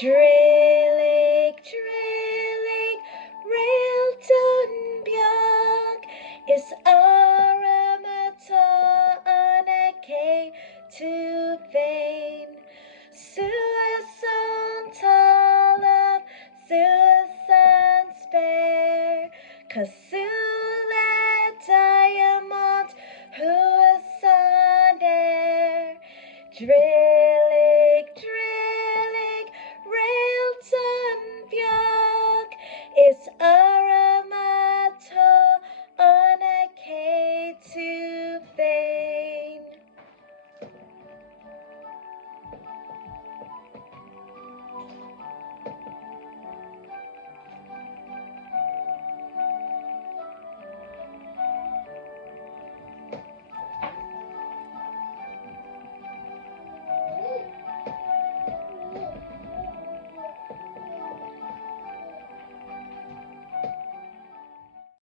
Drilling, drilling, Railtonbjörk is Aramatonic to fame. Suicide talam, Suicide spare, Kasule diamond, who is on air.